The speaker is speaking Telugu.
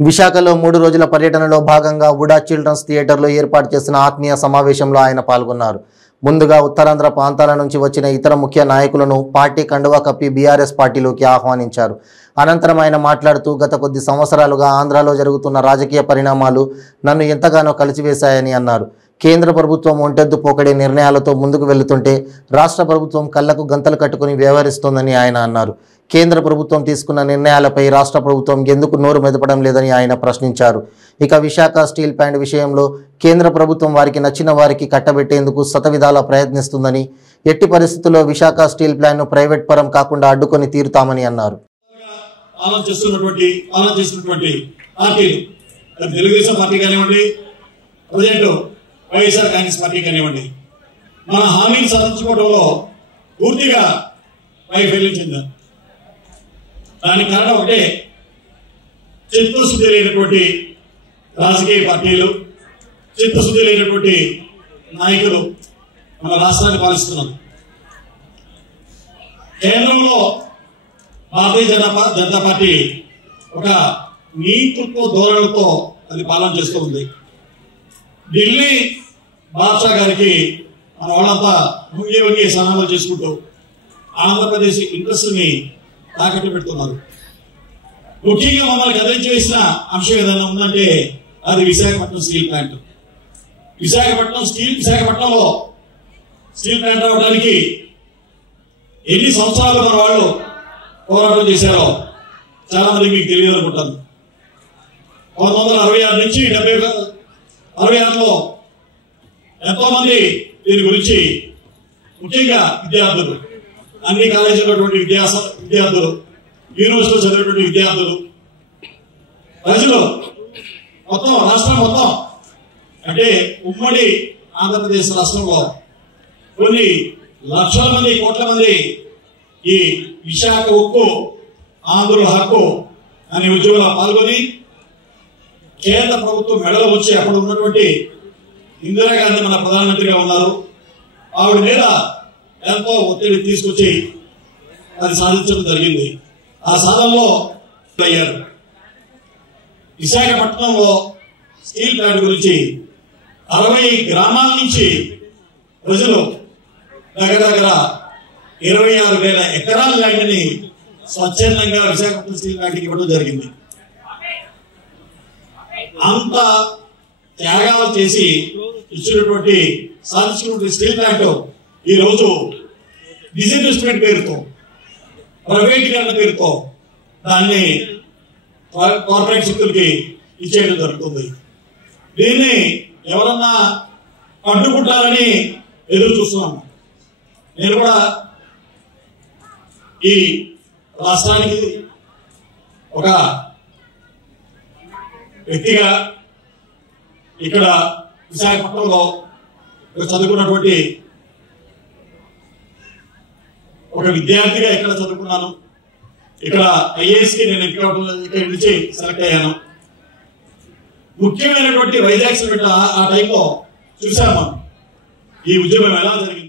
విశాఖలో 3 రోజుల పర్యటనలో భాగంగా వుడా చిల్డ్రన్స్ థియేటర్లో ఏర్పాటు చేసిన ఆత్మీయ సమావేశంలో ఆయన పాల్గొన్నారు. ముందుగా ఉత్తరాంధ్ర ప్రాంతాల నుంచి వచ్చిన ఇతర ముఖ్య నాయకులను పార్టీ కండువా కప్పి బీఆర్ఎస్ పార్టీలోకి ఆహ్వానించారు. అనంతరం ఆయన మాట్లాడుతూ గత కొద్ది సంవత్సరాలుగా ఆంధ్రాలో జరుగుతున్న రాజకీయ పరిణామాలు నన్ను ఎంతగానో కలిసివేశాయని అన్నారు. కేంద్ర ప్రభుత్వం ఒంటెద్దు పోకడే నిర్ణయాలతో ముందుకు వెళ్తుంటే రాష్ట్ర ప్రభుత్వం కళ్లకు గంతలు కట్టుకుని వ్యవహరిస్తోందని ఆయన అన్నారు. కేంద్ర ప్రభుత్వం తీసుకున్న నిర్ణయాలపై రాష్ట్ర ప్రభుత్వం ఎందుకు నోరు మెదపడం లేదని ఆయన ప్రశ్నించారు. ఇక విశాఖ స్టీల్ ప్లాంట్ విషయంలో కేంద్ర ప్రభుత్వం వారికి నచ్చిన వారికి కట్టబెట్టేందుకు శతవిధాలా ప్రయత్నిస్తుందని, ఎట్టి పరిస్థితుల్లో విశాఖ స్టీల్ ప్లాంట్ను ప్రైవేట్ పరం కాకుండా అడ్డుకొని తీరుతామని అన్నారు. వైఎస్ఆర్ కాంగ్రెస్ పార్టీ కానివ్వండి, మన హామీని సాధించుకోవడంలో పూర్తిగా వైఫల్యం చెందాం. దానికి కారణం ఒకటే, చిత్తశుద్ధి లేనటువంటి రాజకీయ పార్టీలు, చిత్తశుద్ధి లేనటువంటి నాయకులు మన రాష్ట్రాన్ని పాలిస్తున్నారు. కేంద్రంలో భారతీయ జనతా పార్టీ ఒక నీతృత్వ ధోరణితో అది పాలన చేస్తూ ఉంది. ఢిల్లీ బాద్షా గారికి మన వాళ్ళంతా వంగి సన్నాహాలు చేసుకుంటూ ఆంధ్రప్రదేశ్ ఇంట్రెస్ట్ ని తాకట్టు పెడుతున్నారు. ముఖ్యంగా మమ్మల్ని కదిలించి వేసిన అంశం ఏదైనా ఉందంటే అది విశాఖపట్నం స్టీల్ ప్లాంట్. విశాఖపట్నంలో స్టీల్ ప్లాంట్ రావడానికి ఎన్ని సంవత్సరాలు మన వాళ్ళు పోరాటం చేశారో చాలా మంది మీకు తెలియదు అనుకుంటాను. 1966 నుంచి 66లో ఎంతో మంది దీని గురించి, ముఖ్యంగా విద్యార్థులు, అన్ని కాలేజీలో విద్యార్థులు, యూనివర్సిటీలో చదివేటువంటి విద్యార్థులు, ప్రజలు మొత్తం రాష్ట్రం మొత్తం అంటే ఉమ్మడి ఆంధ్రప్రదేశ్ రాష్ట్రంలో కొన్ని లక్షల మంది, కోట్ల మంది ఈ విశాఖ ఉక్కు ఆంధ్రుల హక్కు అనే ఉద్యమంలో పాల్గొని కేంద్ర ప్రభుత్వం మెడలు వచ్చి అప్పుడు ఉన్నటువంటి ఇందిరాగాంధీ మన ప్రధానమంత్రిగా ఉన్నారు. ఆవిడ మీద ఎంతో ఒత్తిడి తీసుకొచ్చి అది సాధించడం జరిగింది. ఆ సాధనలో అయ్యారు. విశాఖపట్నంలో స్టీల్ ప్లాంట్ గురించి 60 గ్రామాల నుంచి ప్రజలు దగ్గర 26,000 ఎకరాల ల్యాండ్ని స్వచ్ఛందంగా విశాఖపట్నం స్టీల్ ప్లాంట్కి ఇవ్వడం జరిగింది. అంత త్యాగాలు చేసి ఇచ్చినటువంటి సాధించినటువంటి స్టీల్ ప్లాంట్ ఈ రోజు డిజిన్వెస్ట్మెంట్ పేరుతో, ప్రైవేటీకరణ పేరుతో దాన్ని కార్పొరేట్ శక్తులకి ఇచ్చేయడం జరుగుతుంది. దీన్ని ఎవరన్నా అడ్డుకుంటారని ఎదురు చూస్తున్నాము. నేను కూడా ఈ రాష్ట్రానికి ఒక వ్యక్తిగా, ఇక్కడ విశాఖపట్నంలో చదువుకున్నటువంటి ఒక విద్యార్థిగా ఇక్కడ చదువుకున్నాను. ఇక్కడ ఐఏఎస్కి నేను ఇక్కడి నుంచి సెలెక్ట్ అయ్యాను. ముఖ్యమైనటువంటి వైజాగ్ ఆ టైంలో చూసాము ఈ ఉద్యమం ఎలా జరిగింది.